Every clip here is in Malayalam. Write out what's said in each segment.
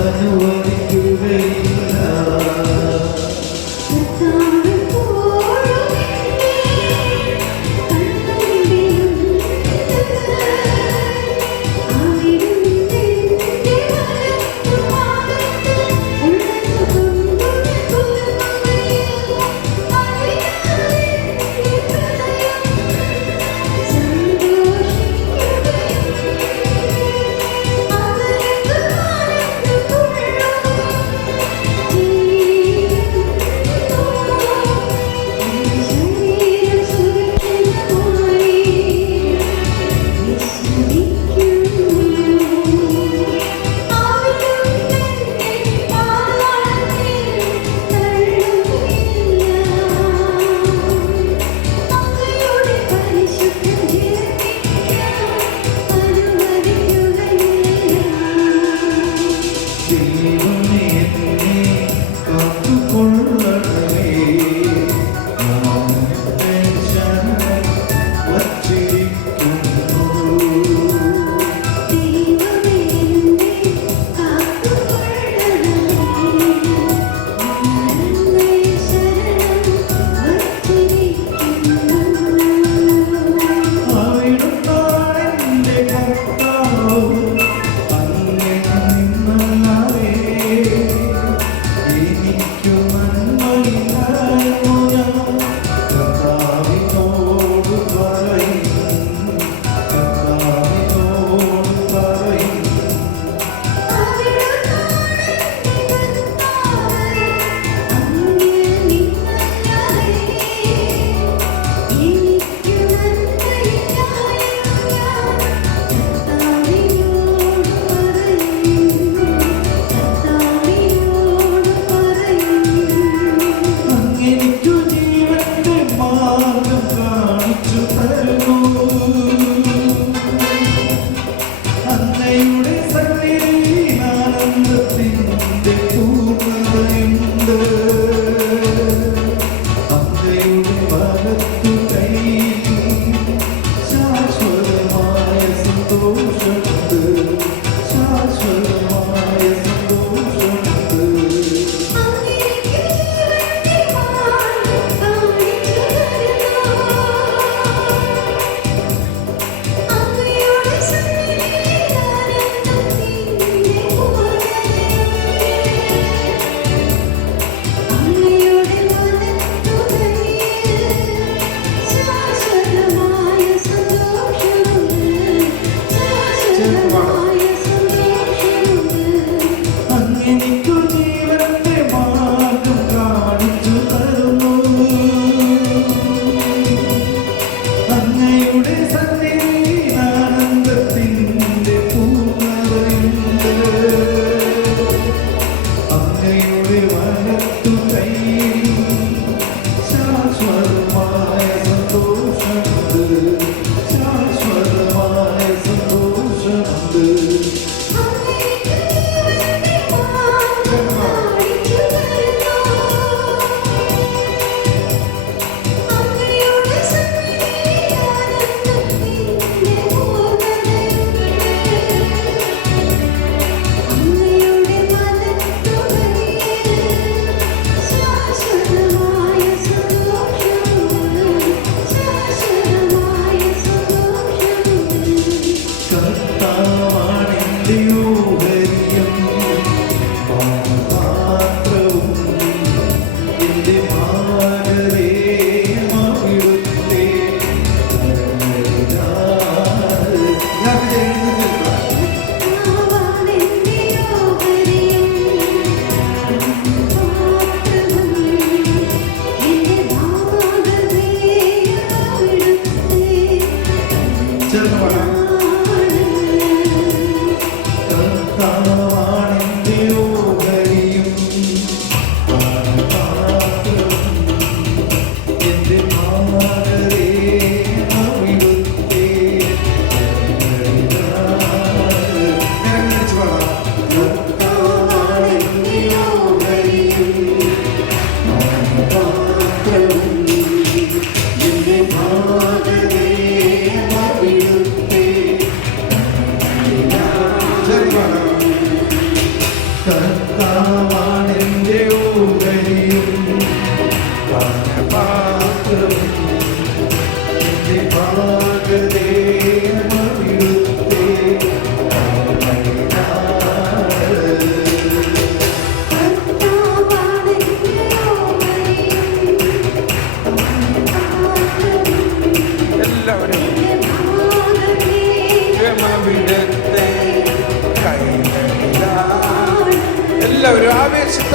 അനുവദിക്കുകയില്ല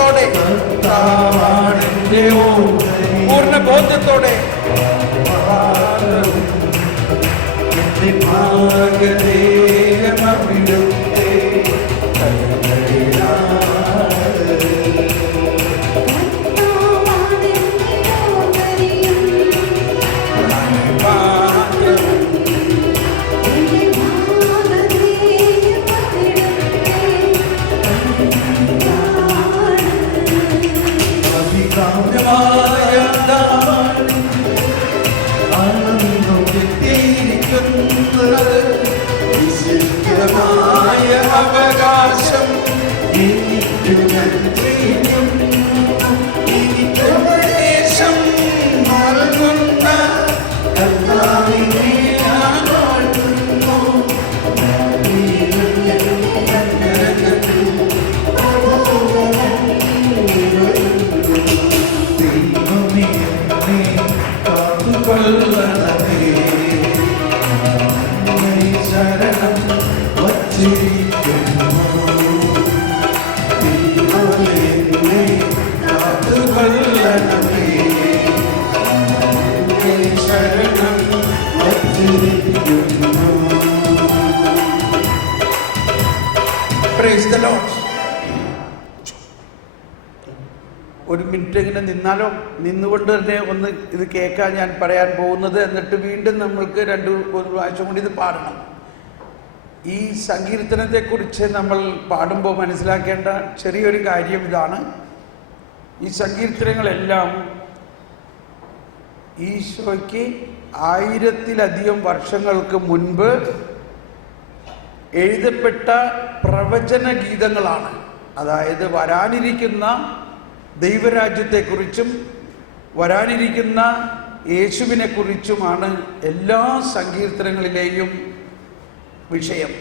ബോധ്യത്തോടെ, പൂർണ്ണ ബോധ്യത്തോടെ അവകാശം ഉപദേശം നൽകുന്ന ശരണം Praise the Lord. ഒരു മിനിറ്റ് ഇങ്ങനെ നിന്നാലോ? നിന്നുകൊണ്ട് തന്നെ ഒന്ന് ഇത് കേൾക്കാൻ ഞാൻ പറയാൻ പോകുന്നത്. എന്നിട്ട് വീണ്ടും നമ്മൾക്ക് ഒരു പ്രാവശ്യം കൂടി ഇത് പാടണം. ഈ സങ്കീർത്തനത്തെക്കുറിച്ച് നമ്മൾ പാടുമ്പോൾ മനസ്സിലാക്കേണ്ട ചെറിയൊരു കാര്യം ഇതാണ്. ഈ സങ്കീർത്തനങ്ങളെല്ലാം ഈശോയ്ക്ക് 1000-ലധികം വർഷങ്ങൾക്ക് മുൻപ് എഴുതപ്പെട്ട പ്രവചന ഗീതങ്ങളാണ്. അതായത് വരാനിരിക്കുന്ന ദൈവരാജ്യത്തെക്കുറിച്ചും വരാനിരിക്കുന്ന യേശുവിനെ കുറിച്ചുമാണ് എല്ലാ സങ്കീർത്തനങ്ങളിലെയും വിഷയം.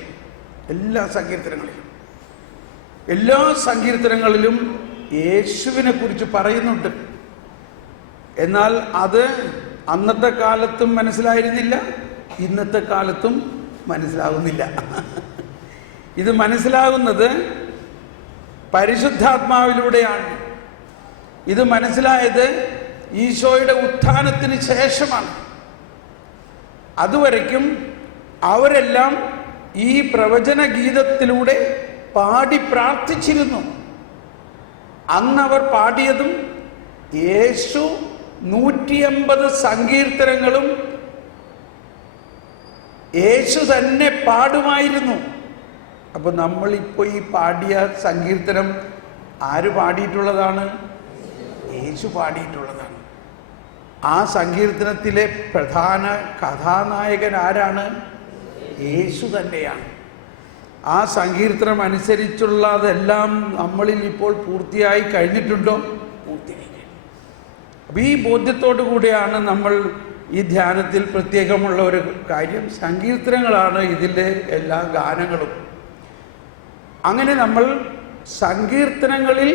എല്ലാ സങ്കീർത്തനങ്ങളിലും യേശുവിനെ കുറിച്ച് പറയുന്നുണ്ട്. എന്നാൽ അത് അന്നത്തെ കാലത്തും മനസ്സിലായിരുന്നില്ല, ഇന്നത്തെ കാലത്തും മനസ്സിലാകുന്നില്ല. ഇത് മനസ്സിലാകുന്നത് പരിശുദ്ധാത്മാവിലൂടെയാണ്. ഇത് മനസ്സിലായത് ഈശോയുടെ ഉത്ഥാനത്തിന് ശേഷമാണ്. അതുവരയ്ക്കും അവരെല്ലാം ഈ പ്രവചന ഗീതത്തിലൂടെ പാടി പ്രാർത്ഥിച്ചിരുന്നു. അന്നവർ പാടിയതും യേശു 150 സങ്കീർത്തനങ്ങളും യേശു തന്നെ പാടുമായിരുന്നു. അപ്പോൾ നമ്മളിപ്പോൾ ഈ പാടിയ സങ്കീർത്തനം ആര് പാടിയിട്ടുള്ളതാണ്? യേശു പാടിയിട്ടുള്ളതാണ്. ആ സങ്കീർത്തനത്തിലെ പ്രധാന കഥാനായകൻ ആരാണ്? യേശു തന്നെയാണ്. ആ സങ്കീർത്തനം അനുസരിച്ചുള്ളതെല്ലാം നമ്മളിൽ ഇപ്പോൾ പൂർത്തിയായി കഴിഞ്ഞിട്ടുണ്ടോ? പൂർത്തിയായി. അപ്പോൾ ഈ ബോധ്യത്തോടു കൂടിയാണ് നമ്മൾ ഈ ധ്യാനത്തിൽ പ്രത്യേകമുള്ള ഒരു കാര്യം. സങ്കീർത്തനങ്ങളാണ് ഇതിലെ എല്ലാ ഗാനങ്ങളും. അങ്ങനെ നമ്മൾ സങ്കീർത്തനങ്ങളിൽ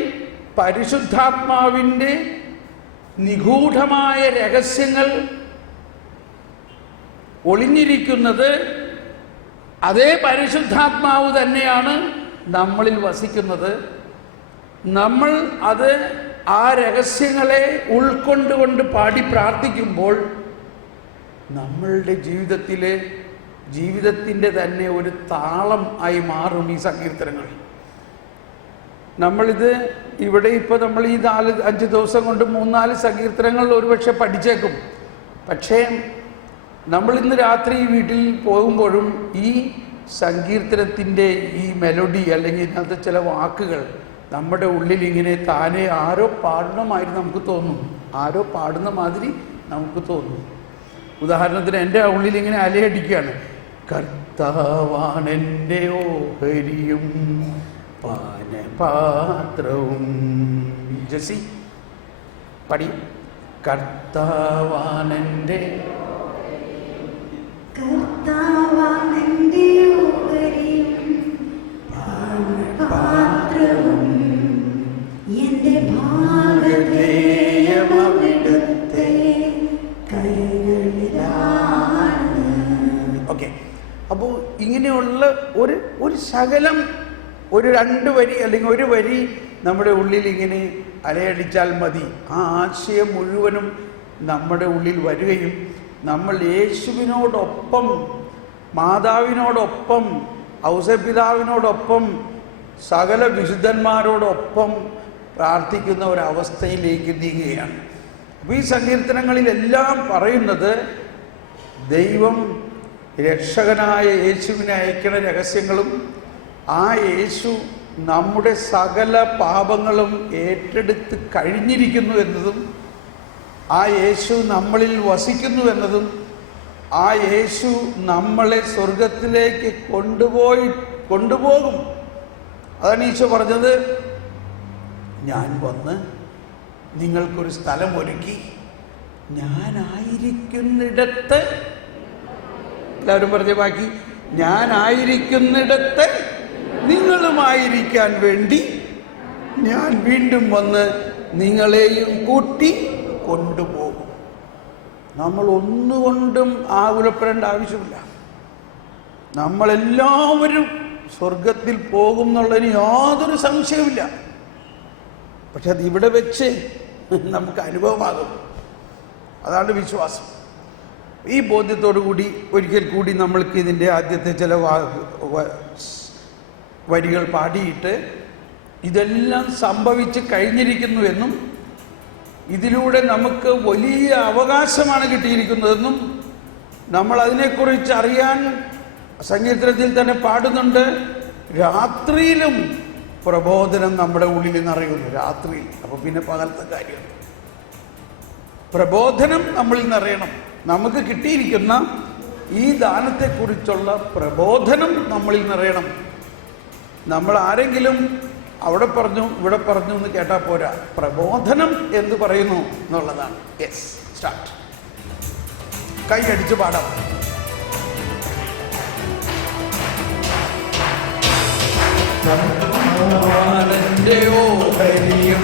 പരിശുദ്ധാത്മാവിൻ്റെ നിഗൂഢമായ രഹസ്യങ്ങൾ ഒളിഞ്ഞിരിക്കുന്നത്. അതേ പരിശുദ്ധാത്മാവ് തന്നെയാണ് നമ്മളിൽ വസിക്കുന്നത്. നമ്മൾ അത് ആ രഹസ്യങ്ങളെ ഉൾക്കൊണ്ടുകൊണ്ട് പാടി പ്രാർത്ഥിക്കുമ്പോൾ നമ്മളുടെ ജീവിതത്തിൻ്റെ തന്നെ ഒരു താളം ആയി മാറും ഈ സങ്കീർത്തനങ്ങൾ. നമ്മളിത് ഇവിടെ ഇപ്പോൾ നമ്മൾ ഈ 4-5 ദിവസം കൊണ്ട് 3-4 സങ്കീർത്തനങ്ങൾ ഒരുപക്ഷെ പഠിച്ചേക്കും. പക്ഷേ നമ്മളിന്ന് രാത്രി വീട്ടിൽ പോകുമ്പോഴും ഈ സങ്കീർത്തനത്തിൻ്റെ ഈ മെലഡി അല്ലെങ്കിൽ ഇന്നത്തെ ചില വാക്കുകൾ നമ്മുടെ ഉള്ളിൽ ഇങ്ങനെ താനെ ആരോ പാടണമാതിരി നമുക്ക് തോന്നും. ആരോ പാടുന്ന മാതിരി നമുക്ക് തോന്നും. ഉദാഹരണത്തിന് എൻ്റെ ഉള്ളിൽ ഇങ്ങനെ അലയടിക്കുകയാണ്. കർത്താവാണെൻ്റെ ഓഹരിയും പാനപാത്രവും. ജസി പടി. കർത്താവാണെൻ്റെ പാനപാത്രവും എൻ്റെ ഭാഗധേയമവിടുത്തെ കൈകളിലാണ്. ഓക്കെ. അപ്പോൾ ഇങ്ങനെയുള്ള ഒരു ശകലം ഒരു 2 വരി അല്ലെങ്കിൽ 1 വരി നമ്മുടെ ഉള്ളിൽ ഇങ്ങനെ അലയടിച്ചാൽ മതി. ആ ആശയം മുഴുവനും നമ്മുടെ ഉള്ളിൽ വരികയും നമ്മൾ യേശുവിനോടൊപ്പം, മാതാവിനോടൊപ്പം, ഔസപിതാവിനോടൊപ്പം, സകല വിശുദ്ധന്മാരോടൊപ്പം പ്രാർത്ഥിക്കുന്ന ഒരവസ്ഥയിലേക്ക് നീങ്ങുകയാണ്. അപ്പോൾ ഈ സങ്കീർത്തനങ്ങളിലെല്ലാം പറയുന്നത് ദൈവം രക്ഷകനായ യേശുവിനെ അയക്കുന്ന രഹസ്യങ്ങളും ആ യേശു നമ്മുടെ സകല പാപങ്ങളും ഏറ്റെടുത്ത് കഴിഞ്ഞിരിക്കുന്നു എന്നതും, ആ യേശു നമ്മളിൽ വസിക്കുന്നു എന്നതും, ആ യേശു നമ്മളെ സ്വർഗത്തിലേക്ക് കൊണ്ടുപോകും. അതാണ് ഈശോ പറഞ്ഞത്, ഞാൻ വന്ന് നിങ്ങൾക്കൊരു സ്ഥലം ഒരുക്കി, ഞാനായിരിക്കുന്നിടത്ത്, എല്ലാവരും പറഞ്ഞ ബാക്കി, ഞാനായിരിക്കുന്നിടത്ത് നിങ്ങളുമായിരിക്കാൻ വേണ്ടി ഞാൻ വീണ്ടും വന്ന് നിങ്ങളെയും കൂട്ടി കൊണ്ടുപോകും. നമ്മൾ ഒന്നുകൊണ്ടും ആകുലപ്പെടേണ്ട ആവശ്യമില്ല. നമ്മളെല്ലാവരും സ്വർഗത്തിൽ പോകും എന്നുള്ളതിന് യാതൊരു സംശയവുമില്ല. പക്ഷെ അത് ഇവിടെ വെച്ച് നമുക്ക് അനുഭവമാകും. അതാണ് വിശ്വാസം. ഈ ബോധ്യത്തോടു കൂടി ഒരിക്കൽ കൂടി നമ്മൾക്ക് ഇതിൻ്റെ ആദ്യത്തെ ചില വരികൾ പാടിയിട്ട് ഇതെല്ലാം സംഭവിച്ച് കഴിഞ്ഞിരിക്കുന്നു എന്നും ഇതിലൂടെ നമുക്ക് വലിയ അവകാശമാണ് കിട്ടിയിരിക്കുന്നതെന്നും നമ്മൾ അതിനെക്കുറിച്ച് അറിയാൻ സങ്കീർത്തനത്തിൽ തന്നെ പാടുന്നുണ്ട്. രാത്രിയിലും പ്രബോധനം നമ്മുടെ ഉള്ളിൽ നിറയുന്നു. രാത്രിയിൽ, അപ്പോൾ പിന്നെ പകലത്തെ കാര്യം. പ്രബോധനം നമ്മളിൽ നിറയണം. നമുക്ക് കിട്ടിയിരിക്കുന്ന ഈ ദാനത്തെക്കുറിച്ചുള്ള പ്രബോധനം നമ്മളിൽ നിറയണം. നമ്മൾ ആരെങ്കിലും അവിടെ പറഞ്ഞു ഇവിടെ പറഞ്ഞു എന്ന് കേട്ടാൽ പോരാ. പ്രബോധനം എന്ന് പറയുന്നു എന്നുള്ളതാണ്. Yes, start. കൈ അടിച്ച് പാടാം. ഓഹരിയും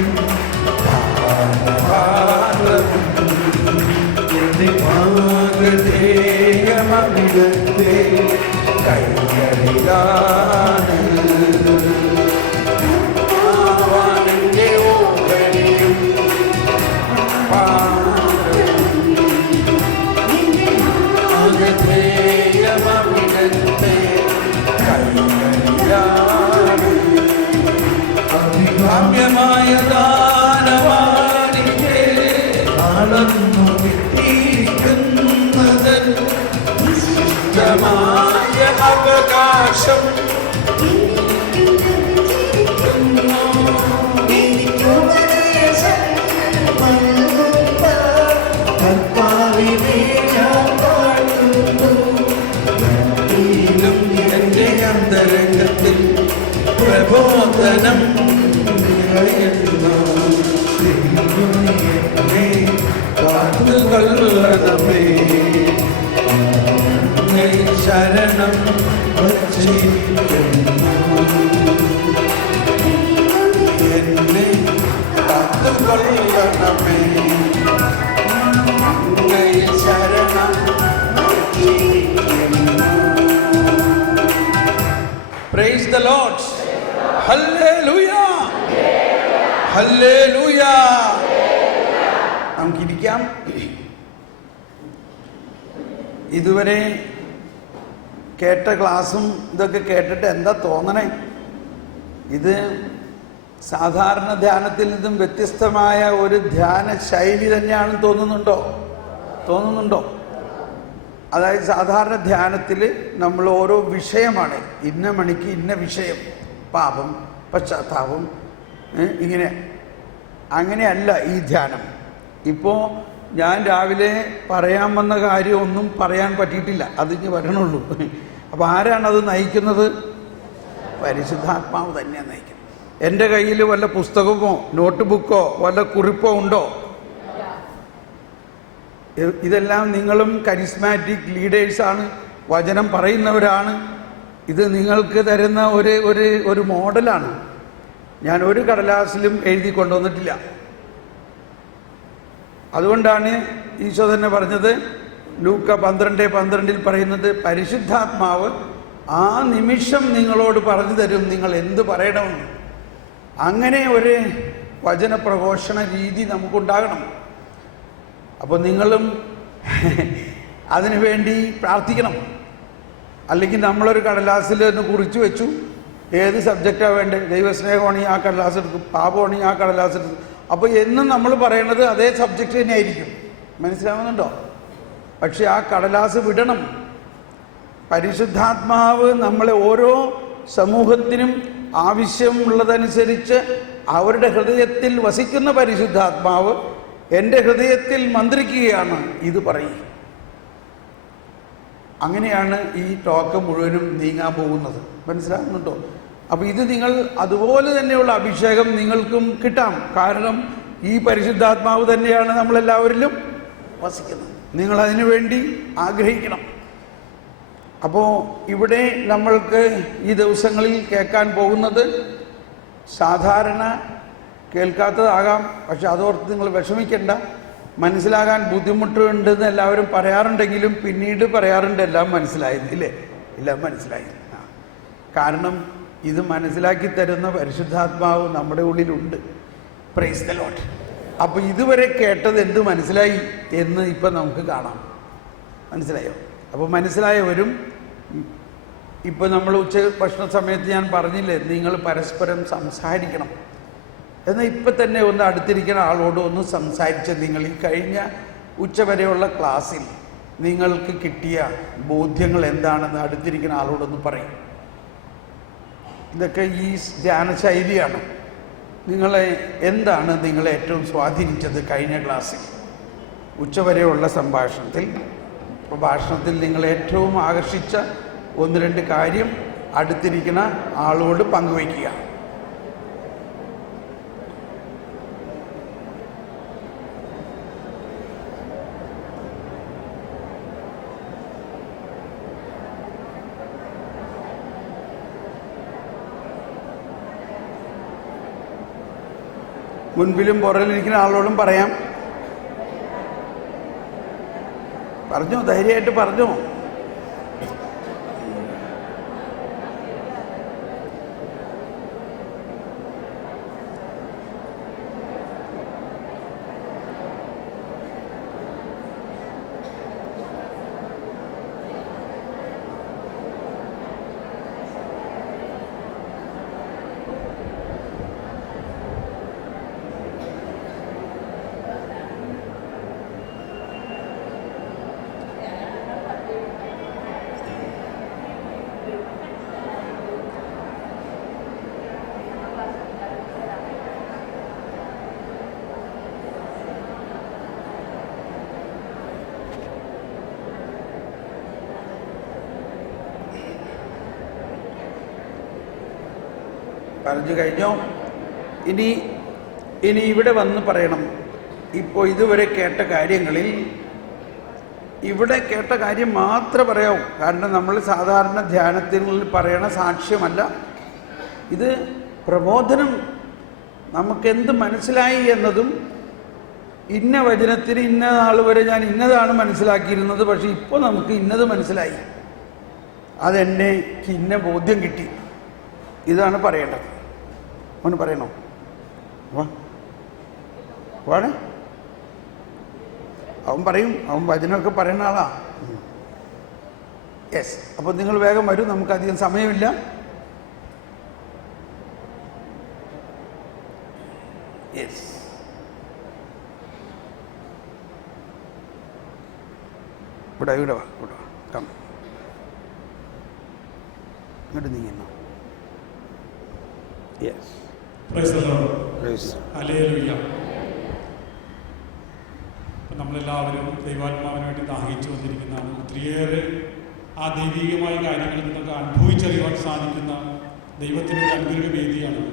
കൈകളിലാണ് കാമ്യമായ ദാനവാനിക്ക് അളന്നു കിട്ടിയിരിക്കുന്നത് ഇഷ്ടമായ അവകാശം. എന്റെ അന്തരംഗത്തിൽ പ്രബോധനം ശരണം എന്നെ കാത്തുകൊള്ളണമേ, ശരണം. Praise the Lord. Hallelujah. Hallelujah. നമുക്കിരിക്കാം. ഇതുവരെ കേട്ട ക്ലാസ്സും ഇതൊക്കെ കേട്ടിട്ട് എന്താ തോന്നണേ? ഇത് സാധാരണ ധ്യാനത്തിൽ നിന്നും വ്യത്യസ്തമായ ഒരു ധ്യാന ശൈലി തന്നെയാണെന്ന് തോന്നുന്നുണ്ടോ? അതായത് സാധാരണ ധ്യാനത്തിൽ നമ്മൾ ഓരോ വിഷയമാണ്, ഇന്ന മണിക്ക് ഇന്ന വിഷയം, പാപം, പശ്ചാത്താപം, ഇങ്ങനെ. അങ്ങനെയല്ല ഈ ധ്യാനം. ഇപ്പോൾ ഞാൻ രാവിലെ പറയാൻ വന്ന കാര്യമൊന്നും പറയാൻ പറ്റിയിട്ടില്ല, അതിന് വരണുള്ളൂ. അപ്പോൾ ആരാണത് നയിക്കുന്നത്? പരിശുദ്ധാത്മാവ് തന്നെയാണ് നയിക്കുന്നത്. എൻ്റെ കയ്യിൽ വല്ല പുസ്തകമോ നോട്ട് ബുക്കോ വല്ല കുറിപ്പോ ഉണ്ടോ? ഇതെല്ലാം നിങ്ങളും കരിസ്മാറ്റിക് ലീഡേഴ്സാണ്, വചനം പറയുന്നവരാണ്. ഇത് നിങ്ങൾക്ക് തരുന്ന ഒരു മോഡലാണ്. ഞാൻ ഒരു കടലാസിലും എഴുതി കൊണ്ടുവന്നിട്ടില്ല. അതുകൊണ്ടാണ് ഈശോ തന്നെ പറഞ്ഞത്, ലൂക്ക 12:12 പറയുന്നത്, പരിശുദ്ധാത്മാവ് ആ നിമിഷം നിങ്ങളോട് പറഞ്ഞു തരും നിങ്ങൾ എന്ത് പറയണമെന്ന്. അങ്ങനെ ഒരു വചനപ്രഘോഷണ രീതി നമുക്കുണ്ടാകണം. അപ്പോൾ നിങ്ങളും അതിനുവേണ്ടി പ്രാർത്ഥിക്കണം. അല്ലെങ്കിൽ നമ്മളൊരു കടലാസിൽ ഒന്ന് കുറിച്ച് വെച്ചു, ഏത് സബ്ജക്റ്റാണ് വേണ്ടത്, ദൈവസ്നേഹമാണെങ്കിൽ ആ കടലാസ് എടുക്കും, പാപമാണെങ്കിൽ ആ കടലാസ് എടുക്കും. അപ്പോൾ എന്നും നമ്മൾ പറയണത് അതേ സബ്ജക്റ്റ് തന്നെ ആയിരിക്കും. മനസ്സിലാവുന്നുണ്ടോ? പക്ഷെ ആ കടലാസ് വിടണം. പരിശുദ്ധാത്മാവ് നമ്മളെ ഓരോ സമൂഹത്തിനും ആവശ്യമുള്ളതനുസരിച്ച് അവരുടെ ഹൃദയത്തിൽ വസിക്കുന്ന പരിശുദ്ധാത്മാവ് എൻ്റെ ഹൃദയത്തിൽ മന്ത്രിക്കുകയാണ്, ഇത് പറയും. അങ്ങനെയാണ് ഈ ടോക്ക് മുഴുവനും നീങ്ങാൻ പോകുന്നത്. മനസ്സിലാകുന്നുണ്ടോ? അപ്പോൾ ഇത് നിങ്ങൾ അതുപോലെ തന്നെയുള്ള അഭിഷേകം നിങ്ങൾക്കും കിട്ടാം. കാരണം ഈ പരിശുദ്ധാത്മാവ് തന്നെയാണ് നമ്മളെല്ലാവരിലും വസിക്കുന്നത്. നിങ്ങളതിനു വേണ്ടി ആഗ്രഹിക്കണം. അപ്പോൾ ഇവിടെ നമ്മൾക്ക് ഈ ദിവസങ്ങളിൽ കേൾക്കാൻ പോകുന്നത് സാധാരണ കേൾക്കാത്തതാകാം. പക്ഷെ അതോർത്ത് നിങ്ങൾ വിഷമിക്കേണ്ട. മനസ്സിലാകാൻ ബുദ്ധിമുട്ടുണ്ടെന്ന് എല്ലാവരും പറയാറുണ്ടെങ്കിലും പിന്നീട് പറയാറുണ്ട് എല്ലാം മനസ്സിലായിരുന്നില്ലേ? എല്ലാം മനസ്സിലായി. കാരണം ഇത് മനസ്സിലാക്കി തരുന്ന പരിശുദ്ധാത്മാവ് നമ്മുടെ ഉള്ളിലുണ്ട്. Praise the Lord. അപ്പോൾ ഇതുവരെ കേട്ടത് എന്ത് മനസ്സിലായി എന്ന് ഇപ്പം നമുക്ക് കാണാം. മനസ്സിലായോ? അപ്പോൾ മനസ്സിലായവരും ഇപ്പോൾ നമ്മൾ ഭക്ഷണ സമയത്ത് ഞാൻ പറഞ്ഞില്ലേ, നിങ്ങൾ പരസ്പരം സംസാരിക്കണം. എന്നാൽ ഇപ്പം തന്നെ ഒന്ന് അടുത്തിരിക്കുന്ന ആളോട് ഒന്ന് സംസാരിച്ച് നിങ്ങൾ ഈ കഴിഞ്ഞ ഉച്ചവരെയുള്ള ക്ലാസ്സിൽ നിങ്ങൾക്ക് കിട്ടിയ ബോധ്യങ്ങൾ എന്താണെന്ന് അടുത്തിരിക്കുന്ന ആളോടൊന്ന് പറയും. ഇതൊക്കെ ഈ ധ്യാനശൈലിയാണ്. നിങ്ങളെ ഏറ്റവും സ്വാധീനിച്ചത് കഴിഞ്ഞ ക്ലാസ്സിൽ ഉച്ചവരെയുള്ള പ്രഭാഷണത്തിൽ നിങ്ങളെ ഏറ്റവും ആകർഷിച്ച 1-2 കാര്യം അടുത്തിരിക്കുന്ന ആളോട് പങ്കുവയ്ക്കുക. മുൻപിലും പുറകിലിരിക്കുന്ന ആളോടും പറയാം. പറഞ്ഞോ, ധൈര്യമായിട്ട് പറഞ്ഞോ. പറഞ്ഞു കഴിഞ്ഞോ? ഇനി ഇവിടെ വന്ന് പറയണം. ഇപ്പോൾ ഇതുവരെ കേട്ട കാര്യങ്ങളിൽ ഇവിടെ കേട്ട കാര്യം മാത്രമേ പറയാവൂ. കാരണം നമ്മൾ സാധാരണ ധ്യാനത്തിൽ പറയണ സാക്ഷ്യമല്ല ഇത്. പ്രബോധനം നമുക്കെന്ത് മനസ്സിലായി എന്നതും, ഇന്ന വചനത്തിന് ഇന്ന നാൾ വരെ ഞാൻ ഇന്നതാണ് മനസ്സിലാക്കിയിരുന്നത്, പക്ഷെ ഇപ്പോൾ നമുക്ക് ഇന്നത് മനസ്സിലായി, അതെന്നെ ഇന്ന ബോധ്യം കിട്ടി, ഇതാണ് പറയേണ്ടത്. അവന് പറയണോ? വാണ് അവൻ പറയും. അവൻ വചനമൊക്കെ പറയുന്ന ആളാ. യെസ്. അപ്പോൾ നിങ്ങൾ വേഗം വരും, നമുക്കധികം സമയമില്ല. യെസ്. ഇവിടെ വാ. ഇങ്ങോട്ട് നീങ്ങുന്നു. യെസ്. നമ്മളെല്ലാവരും ദൈവാത്മാവിന് വേണ്ടി ദാഹിച്ചു വന്നിരിക്കുന്നതാണ്. ഒത്തിരിയേറെ ആ ദൈവികമായ കാര്യങ്ങളിൽ നിന്നൊക്കെ അനുഭവിച്ചറിയാൻ സാധിക്കുന്ന ദൈവത്തിൻ്റെ അനുഗ്രഹ വേദിയാണ്.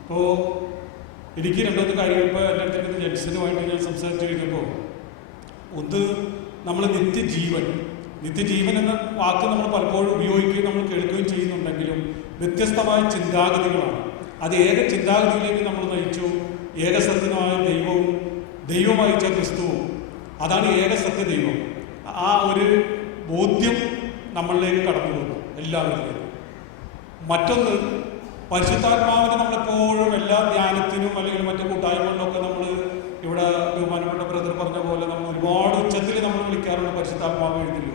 അപ്പോൾ എനിക്ക് 2 കാര്യങ്ങൾ ഇപ്പോൾ എൻ്റെ അടുത്തിരിക്കുന്ന ജെൻസനുമായിട്ട് ഞാൻ സംസാരിച്ചു കഴിഞ്ഞപ്പോൾ, ഒന്ന്, നമ്മൾ നിത്യജീവൻ എന്ന വാക്ക് നമ്മൾ പലപ്പോഴും ഉപയോഗിക്കുകയും നമ്മൾ കേൾക്കുകയും ചെയ്യുന്നുണ്ടെങ്കിലും വ്യത്യസ്തമായ ചിന്താഗതികളാണ്. അത് ഏക ചിന്താഗതിയിലേക്ക് നമ്മൾ നയിച്ചു. ഏകസത്യമായ ദൈവം അയച്ച ക്രിസ്തുവും, അതാണ് ഏകസത്യ ദൈവം. ആ ഒരു ബോധ്യം നമ്മളിലേക്ക് കടന്നു വന്നു എല്ലാവരിലേക്കും. മറ്റൊന്ന്, പരിശുദ്ധാത്മാവിനെ നമ്മളെപ്പോഴും എല്ലാ ധ്യാനത്തിനും അല്ലെങ്കിൽ മറ്റു കൂട്ടായ്മകളിലൊക്കെ നമ്മൾ ഇവിടെ ബഹുമാനപ്പെട്ട ബ്രദർ പറഞ്ഞ പോലെ നമ്മൾ ഒരുപാട് ഉച്ചത്തിൽ നമ്മൾ വിളിക്കാറുണ്ട് പരിശുദ്ധാത്മാവ് എഴുന്നില്ല.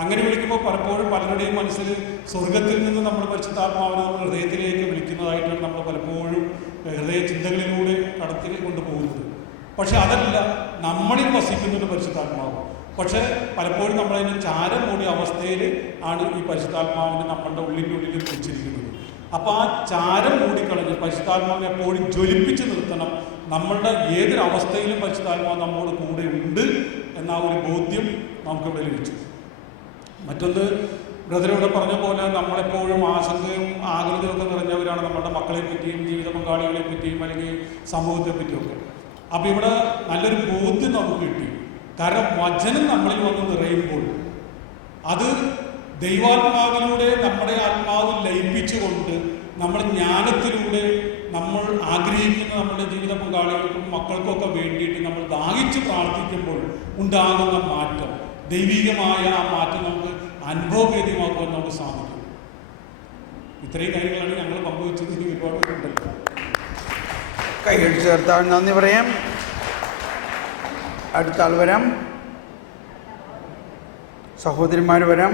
അങ്ങനെ വിളിക്കുമ്പോൾ പലപ്പോഴും പലരുടെയും മനസ്സിൽ സ്വർഗത്തിൽ നിന്ന് നമ്മൾ പരിശുദ്ധാത്മാവിനെ നമ്മൾ ഹൃദയത്തിലേക്ക് വിളിക്കുന്നതായിട്ടാണ് നമ്മൾ പലപ്പോഴും ഹൃദയ ചിന്തകളിലൂടെ കടത്തി കൊണ്ടുപോകുന്നത്. പക്ഷെ അതല്ല, നമ്മളിൽ വസിക്കുന്നുണ്ട് പരിശുദ്ധാത്മാവ്. പക്ഷെ പലപ്പോഴും നമ്മളതിന് ചാരം മൂടിയ അവസ്ഥയിൽ ആണ് ഈ പരിശുദ്ധാത്മാവിനെ നമ്മളുടെ ഉള്ളിൻ്റെ ഉള്ളിൽ വെച്ചിരിക്കുന്നത്. അപ്പോൾ ആ ചാരം മൂടിക്കളഞ്ഞ് പരിശുദ്ധാത്മാവിനെ എപ്പോഴും ജ്വലിപ്പിച്ച് നിർത്തണം. നമ്മളുടെ ഏതൊരു അവസ്ഥയിലും പരിശുദ്ധാത്മാവ് നമ്മോട് കൂടെ ഉണ്ട് എന്ന ഒരു ബോധ്യം നമുക്കിവിടെ ലഭിച്ചു. മറ്റൊന്ന് ബ്രദറിവിടെ പറഞ്ഞ പോലെ നമ്മളെപ്പോഴും ആശങ്കയും ആകുലതയും ഒക്കെ നിറഞ്ഞവരാണ് നമ്മളുടെ മക്കളെ പറ്റിയും ജീവിത പങ്കാളികളെ പറ്റിയും അല്ലെങ്കിൽ സമൂഹത്തെ പറ്റിയൊക്കെ. അപ്പോൾ ഇവിടെ നല്ലൊരു ബോധ്യം നമുക്ക് കിട്ടി. കാരണം വചനം നമ്മളിൽ വന്ന് നിറയുമ്പോൾ അത് ദൈവാത്മാവിലൂടെ നമ്മുടെ ആത്മാവ് ലയിപ്പിച്ചുകൊണ്ട് നമ്മൾ ജ്ഞാനത്തിലൂടെ നമ്മൾ ആഗ്രഹിക്കുന്ന നമ്മുടെ ജീവിത പങ്കാളികൾക്കും മക്കൾക്കൊക്കെ വേണ്ടിയിട്ട് നമ്മൾ ദാഹിച്ച് പ്രാർത്ഥിക്കുമ്പോൾ ഉണ്ടാകുന്ന മാറ്റം, ദൈവികമായ ആ മാറ്റം നമുക്ക് അനുഭവവേദ്യമാക്കുവാൻ നമുക്ക് സാധിക്കും. ഇത്രയും കാര്യങ്ങളാണ് ഞങ്ങൾ പങ്കുവെച്ചത്. ഇനി ഒരുപാട് ഉണ്ടല്ലോ. കൈകൾ ചേർത്താൽ നന്ദി പറയാം. അടുത്ത ആൾ വരാം. സഹോദരിമാർ വരാം.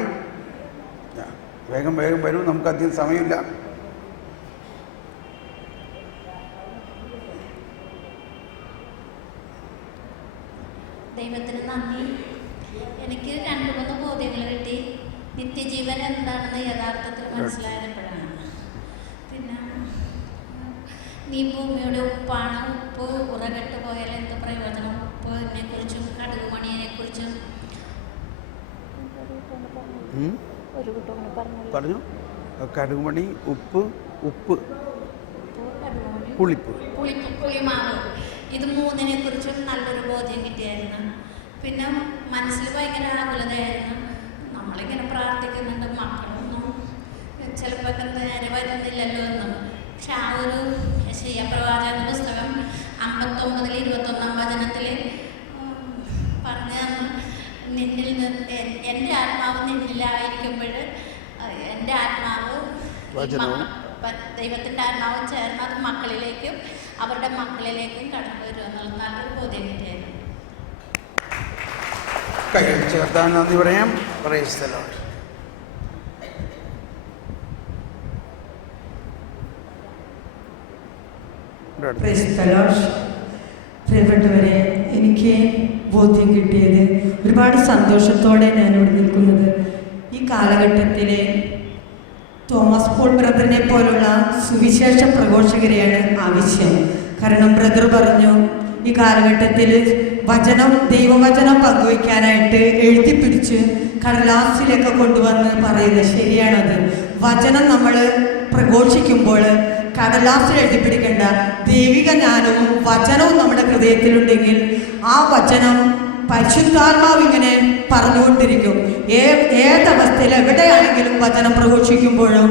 വേഗം വേഗം വരൂ, നമുക്കധികം സമയമില്ല. ദൈവത്തിന് നന്ദി. എനിക്ക് 2-3 ബോധ്യങ്ങൾ കിട്ടി. നിത്യജീവൻ എന്താണെന്ന് യഥാർത്ഥത്തിൽ മനസ്സിലായപ്പോഴാണ്. പിന്നെ നീ ഭൂമിയുടെ ഉപ്പാണ്, ഉപ്പ് ഉറകെട്ട് പോയാൽ എന്ത് പ്രയോജനം? ഉപ്പിനെ കുറിച്ചും കടുകുമണിയെ കുറിച്ചും പറഞ്ഞു. കടുകുമണി, ഉപ്പ്, പുളിമാവ്, ഇത് 3നെ കുറിച്ചും നല്ലൊരു ബോധ്യം കിട്ടിയായിരുന്നു. പിന്നെ മനസ്സിൽ ഭയങ്കര ആകുലതയായിരുന്നു. നമ്മളിങ്ങനെ പ്രാർത്ഥിക്കുന്നുണ്ട്, മക്കളൊന്നും ചിലപ്പോൾ നേരെ വരുന്നില്ലല്ലോ എന്നും. പക്ഷെ ആ ഒരു യെശയ്യാ പ്രവാചകന്റെ പുസ്തകം 59-21 വചനത്തിൽ പറഞ്ഞു തന്നു, നിന്നിൽ നിന്ന് എൻ്റെ ആത്മാവ് നിന്നിലായിരിക്കുമ്പോൾ എൻ്റെ ആത്മാവ് ദൈവത്തിൻ്റെ ആത്മാവ് ചേർന്ന് അത് മക്കളിലേക്കും അവരുടെ മക്കളിലേക്കും കടന്നു വരും എന്നുള്ള നല്ലൊരു ബോധ്യം കിട്ടിയായിരുന്നു. കൈകൾ ചേർത്താൻ നന്ദി പറയാം. Praise the Lord. പ്രിയപ്പെട്ടവരെ, എനിക്ക് ബോധ്യം കിട്ടിയത്, ഒരുപാട് സന്തോഷത്തോടെ ഞാനിവിടെ നിൽക്കുന്നത്, ഈ കാലഘട്ടത്തിൽ തോമസ് പോൾ ബ്രദറിനെ പോലുള്ള സുവിശേഷ പ്രഘോഷകരെയാണ് ആവശ്യം. കാരണം ബ്രദർ പറഞ്ഞു, ഈ കാലഘട്ടത്തിൽ ദൈവവചനം പങ്കുവയ്ക്കാനായിട്ട് എഴുതിപ്പിടിച്ച് കടലാസിലൊക്കെ കൊണ്ടുവന്ന് പറയുന്നത് ശരിയാണത്. വചനം നമ്മൾ പ്രഘോഷിക്കുമ്പോൾ കടലാസിൽ എഴുതിപ്പിടിക്കേണ്ട ദൈവിക ജ്ഞാനവും വചനവും നമ്മുടെ ഹൃദയത്തിലുണ്ടെങ്കിൽ ആ വചനം പരിശുദ്ധാത്മാവ് ഇങ്ങനെ പറഞ്ഞുകൊണ്ടിരിക്കും. ഏതവസ്ഥയിൽ എവിടെയാണെങ്കിലും വചനം പ്രഘോഷിക്കുമ്പോഴും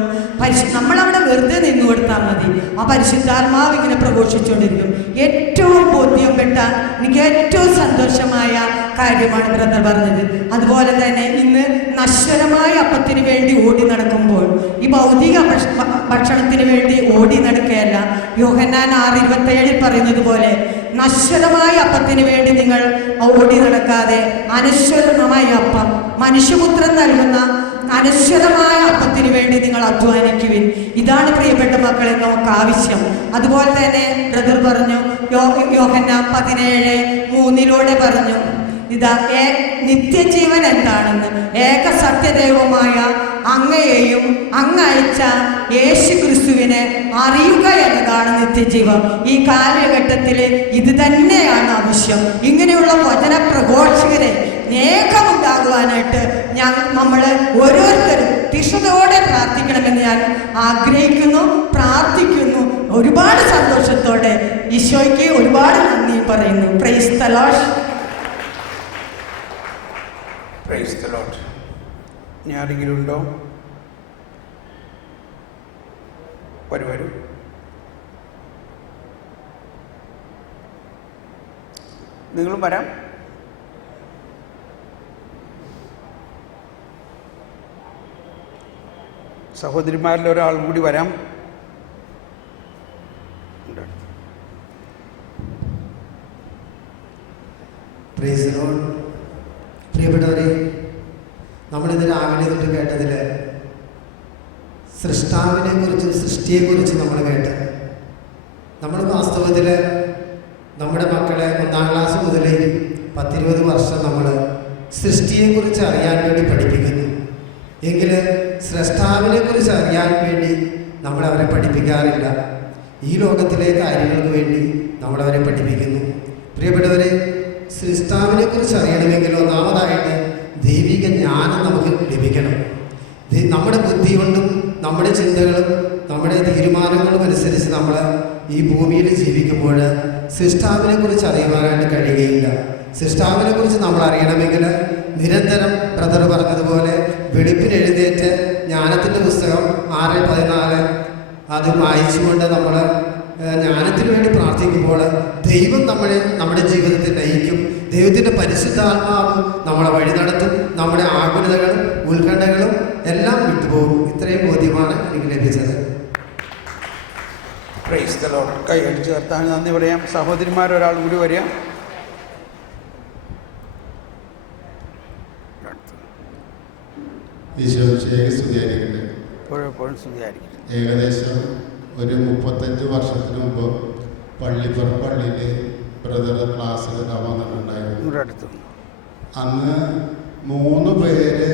നമ്മളവിടെ വെറുതെ നിന്നു കൊടുത്താൽ മതി, ആ പരിശുദ്ധാത്മാവ് ഇങ്ങനെ പ്രഘോഷിച്ചുകൊണ്ടിരിക്കും. ഏറ്റവും ബോധ്യപ്പെട്ട, എനിക്ക് ഏറ്റവും സന്തോഷമായ കാര്യമാണ് ബ്രദർ പറഞ്ഞത്. അതുപോലെ തന്നെ ഇന്ന് നശ്വരമായ അപ്പത്തിന് വേണ്ടി ഓടി നടക്കുമ്പോൾ, ഈ ഭൗതിക ഭക്ഷണത്തിന് വേണ്ടി ഓടി നടക്കുകയല്ല. യോഹന്നാൻ 6:27 പറയുന്നത് പോലെ നശ്വരമായ അപ്പത്തിന് വേണ്ടി നിങ്ങൾ ഓടി നടക്കാതെ അനശ്വരമായ അപ്പം, മനുഷ്യപുത്രൻ നൽകുന്ന അനശ്വരമായ അപ്പത്തിന് വേണ്ടി നിങ്ങൾ അധ്വാനിക്കുവിൻ. ഇതാണ് പ്രിയപ്പെട്ട മക്കളെ നമുക്ക് ആവശ്യം. അതുപോലെ തന്നെ ബ്രദർ പറഞ്ഞു, യോഹന്നാൻ 17:3 പറഞ്ഞു, ഇതാ നിത്യജീവൻ എന്താണെന്ന്, ഏക സത്യദൈവമായ അങ്ങയെയും അങ്ങയച്ച യേശു ക്രിസ്തുവിനെ അറിയുക എന്നതാണ് നിത്യജീവൻ. ഈ കാലഘട്ടത്തിൽ ഇത് തന്നെയാണ് ആവശ്യം. ഇങ്ങനെയുള്ള വചന പ്രഘോഷകരെ നേകമുണ്ടാകുവാനായിട്ട് നമ്മൾ ഓരോരുത്തരും തീഷ്ണതയോടെ പ്രാർത്ഥിക്കണമെന്ന് ഞാൻ ആഗ്രഹിക്കുന്നു, പ്രാർത്ഥിക്കുന്നു. ഒരുപാട് സന്തോഷത്തോടെ ഈശോയ്ക്ക് ഒരുപാട് നന്ദി പറയുന്നു. Praise the Lord. Praise the Lord. ഇനി ആരെങ്കിലും ഉണ്ടോ? വരൂ. നിങ്ങളും വരാം. സഹോദരിമാരിൽ ഒരാൾ കൂടി വരാം. Praise the Lord. പ്രിയപ്പെട്ടവരെ, നമ്മളിന്ന് രാവിലെ തൊട്ട് കേട്ടതിൽ സൃഷ്ടാവിനെ കുറിച്ചും സൃഷ്ടിയെക്കുറിച്ചും നമ്മൾ കേട്ട്, നമ്മൾ വാസ്തവത്തിൽ നമ്മുടെ മക്കളെ 1-ാം ക്ലാസ് മുതൽ 10-20 വർഷം നമ്മൾ സൃഷ്ടിയെക്കുറിച്ച് അറിയാൻ വേണ്ടി പഠിപ്പിക്കുന്നു. എങ്കിൽ സൃഷ്ടാവിനെ കുറിച്ച് അറിയാൻ വേണ്ടി നമ്മളവരെ പഠിപ്പിക്കാറില്ല. ഈ ലോകത്തിലെ കാര്യങ്ങൾക്ക് വേണ്ടി നമ്മളവരെ പഠിപ്പിക്കുന്നു. പ്രിയപ്പെട്ടവരെ, സൃഷ്ടാവിനെ കുറിച്ച് അറിയണമെങ്കിൽ ഒന്നാമതായിട്ട് ദൈവിക ജ്ഞാനം നമുക്ക് ലഭിക്കണം. നമ്മുടെ ബുദ്ധി കൊണ്ടും നമ്മുടെ ചിന്തകളും നമ്മുടെ തീരുമാനങ്ങളും അനുസരിച്ച് നമ്മൾ ഈ ഭൂമിയിൽ ജീവിക്കുമ്പോൾ സൃഷ്ടാവിനെ കുറിച്ച് അറിയുവാനായിട്ട് കഴിയുകയില്ല. സൃഷ്ടാവിനെ കുറിച്ച് നമ്മൾ അറിയണമെങ്കിൽ നിരന്തരം ബ്രദർ പറഞ്ഞതുപോലെ വെളുപ്പിനെഴുന്നേറ്റ് ജ്ഞാനത്തിൻ്റെ പുസ്തകം 6:14 അത് വായിച്ചുകൊണ്ട് നമ്മൾ ജ്ഞാനത്തിന് വേണ്ടി പ്രാർത്ഥിക്കുമ്പോൾ ദൈവം നമ്മുടെ ജീവിതത്തെ നയിക്കും. ദൈവത്തിൻ്റെ പരിശുദ്ധാത്മാവ് നമ്മളെ വഴി നടത്തും. നമ്മുടെ ആകുലതകളും ഉത്കണ്ഠകളും എല്ലാം വിട്ടുപോകും. ഇത്രയും ബോധ്യമാണ് എനിക്ക് ലഭിച്ചത്. Praise the Lord. കൈ അടിച്ചു ചേർത്താൻ നന്ദി പറയാം. സഹോദരിമാരൊരാൾ കൂടി വരിക. എപ്പോഴും സ്തുതിയായിരിക്കട്ടെ. ഏകദേശം ഒരു 35 വർഷത്തിന് മുമ്പ് പള്ളിയിൽ ബ്രദർ ക്ലാസ്സിൽ വന്നിട്ടുണ്ടായിരുന്നു. അന്ന് 3 പേര്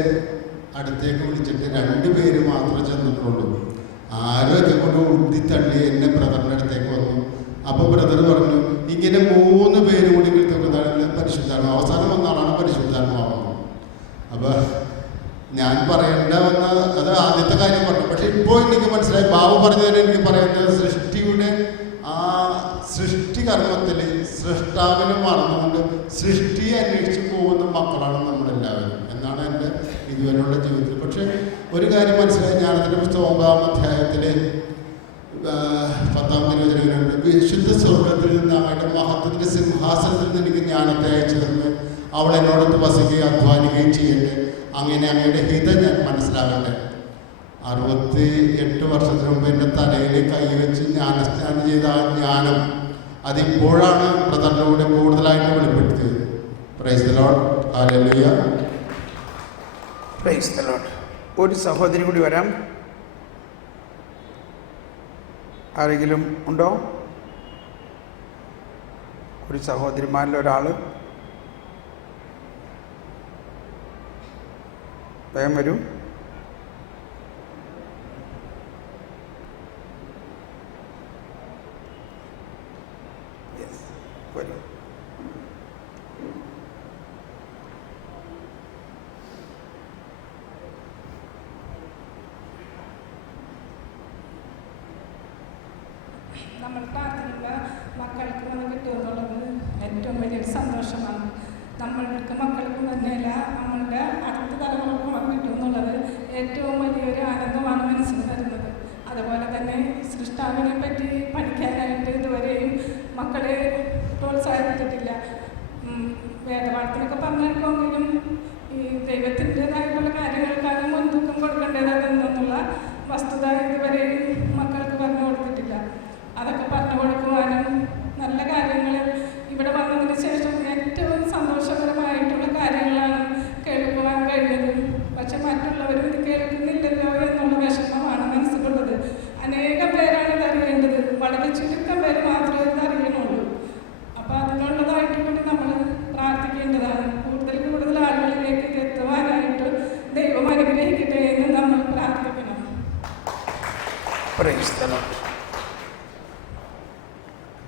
അടുത്തേക്ക് വിളിച്ചിട്ട് 2 പേര് മാത്രമേ ചെന്നിട്ടുള്ളൂ. ആരും ഒക്കെ കൊണ്ട് ഉന്തിത്തള്ളി എന്നെ ബ്രദറിൻ്റെ അടുത്തേക്ക് വന്നു. അപ്പോൾ ബ്രദർ പറഞ്ഞു, ഇങ്ങനെ 3 പേര് കൂടി പരിശുദ്ധാത്മ അവസാനം വന്ന ആളാണ് പരിശുദ്ധാത്മാവുന്നത്. അപ്പോൾ ഞാൻ പറയേണ്ട വന്ന അത് ആദ്യത്തെ കാര്യം പറഞ്ഞു. പക്ഷെ ഇപ്പോൾ എനിക്ക് മനസ്സിലായി, ബാബു പറഞ്ഞതിന് എനിക്ക് പറയുന്നത് സൃഷ്ടിയുടെ ആ സൃഷ്ടി കർമ്മത്തിൽ സൃഷ്ടാവിനെ മറന്നുകൊണ്ട് സൃഷ്ടിയെ അന്വേഷിച്ച് പോകുന്ന മക്കളാണ് നമ്മളെല്ലാവരും എന്നാണ് എൻ്റെ ഇതുവരെയുള്ള ജീവിതത്തിൽ. പക്ഷേ ഒരു കാര്യം മനസ്സിലായി, ജ്ഞാനത്തിൻ്റെ പുസ്തകം 9-ാം അധ്യായത്തിൽ 10-ാം തിരുവചനങ്ങളുണ്ട്. വിശുദ്ധ സ്വർഗത്തിൽ നിന്ന് അവരുടെ മഹത്വത്തിൻ്റെ സിംഹാസനത്തിൽ നിന്ന് എനിക്ക് ജ്ഞാനത്തെ അയച്ചു തന്നു. അവൾ എന്നോടൊത്ത് വസിക്കുകയും അധ്വാനിക്കുകയും ചെയ്യട്ടെ. അങ്ങനെ അങ്ങയുടെ ഹിതം ഞാൻ മനസ്സിലാകട്ടെ. 68 വർഷത്തിന് മുമ്പ് എൻ്റെ തലയിൽ കൈവച്ച് ജ്ഞാനസ്നാനം ചെയ്ത ആ ജ്ഞാനം അതിപ്പോഴാണ് ബ്രദറിലൂടെ കൂടുതലായിട്ട് വെളിപ്പെടുത്തിയത്. Praise the Lord. Hallelujah. Praise the Lord. ഒരു സഹോദരി കൂടി വരാം. ആരെങ്കിലും ഉണ്ടോ? ഒരു സഹോദരിമാരിൽ ഒരാൾ വേഗം വരൂ. വരൂ. നമ്മൾ പ്രാർത്ഥിക്കുക മക്കൾക്ക് വന്ന് കിട്ടുമെന്നുള്ളത് ഏറ്റവും വലിയൊരു സന്തോഷമാണ്. നമ്മൾക്ക് മക്കൾക്കും തന്നെയല്ല, നമ്മളുടെ അടുത്ത തലമുറക്കും കിട്ടുമെന്നുള്ളത് ഏറ്റവും വലിയൊരു ആനന്ദമാണ് മനസ്സിൽ തരുന്നത്. അതുപോലെ തന്നെ സൃഷ്ടാവിനെ പറ്റി പഠിക്കാനായിട്ട് ഇതുവരെയും മക്കളെ പ്രോത്സാഹിപ്പിച്ചിട്ടില്ല. വേദപാഠത്തിനൊക്കെ പറഞ്ഞെടുക്കുമെങ്കിലും ഈ ദൈവത്തിൻ്റെതായിട്ടുള്ള കാര്യങ്ങൾക്കാണ് മുൻതൂക്കം കൊടുക്കേണ്ടതെന്നുള്ള വസ്തുത ഇതുവരെയും മക്കൾക്ക് പറഞ്ഞു കൊടുത്തിട്ടില്ല. അതൊക്കെ പറഞ്ഞു കൊടുക്കുവാനും നല്ല കാര്യങ്ങൾ ഇവിടെ വന്നതിന് ശേഷം ഏറ്റവും സന്തോഷകരമായിട്ടുള്ള കാര്യങ്ങളാണ് കേൾക്കുവാൻ കഴിഞ്ഞത്. പക്ഷെ മറ്റുള്ളവരും ഇത് കേൾക്കുന്നില്ലല്ലോ എന്നുള്ള വിഷമമാണ് മനസ്സിലുള്ളത്. അനേകം പേരാണ് ഇത് അറിയേണ്ടത്, വളരെ ചുരുക്കം പേര് മാത്രമേ ഇത് അറിയണുള്ളൂ. അപ്പോൾ അതിനുള്ളതായിട്ട് കൂടി നമ്മൾ പ്രാർത്ഥിക്കേണ്ടതാണ്. കൂടുതൽ ആളുകളിലേക്ക് ഇത് എത്തുവാനായിട്ട് ദൈവം അനുഗ്രഹിക്കട്ടെ എന്ന് നമ്മൾ പ്രാർത്ഥിക്കണം. Praise the Lord.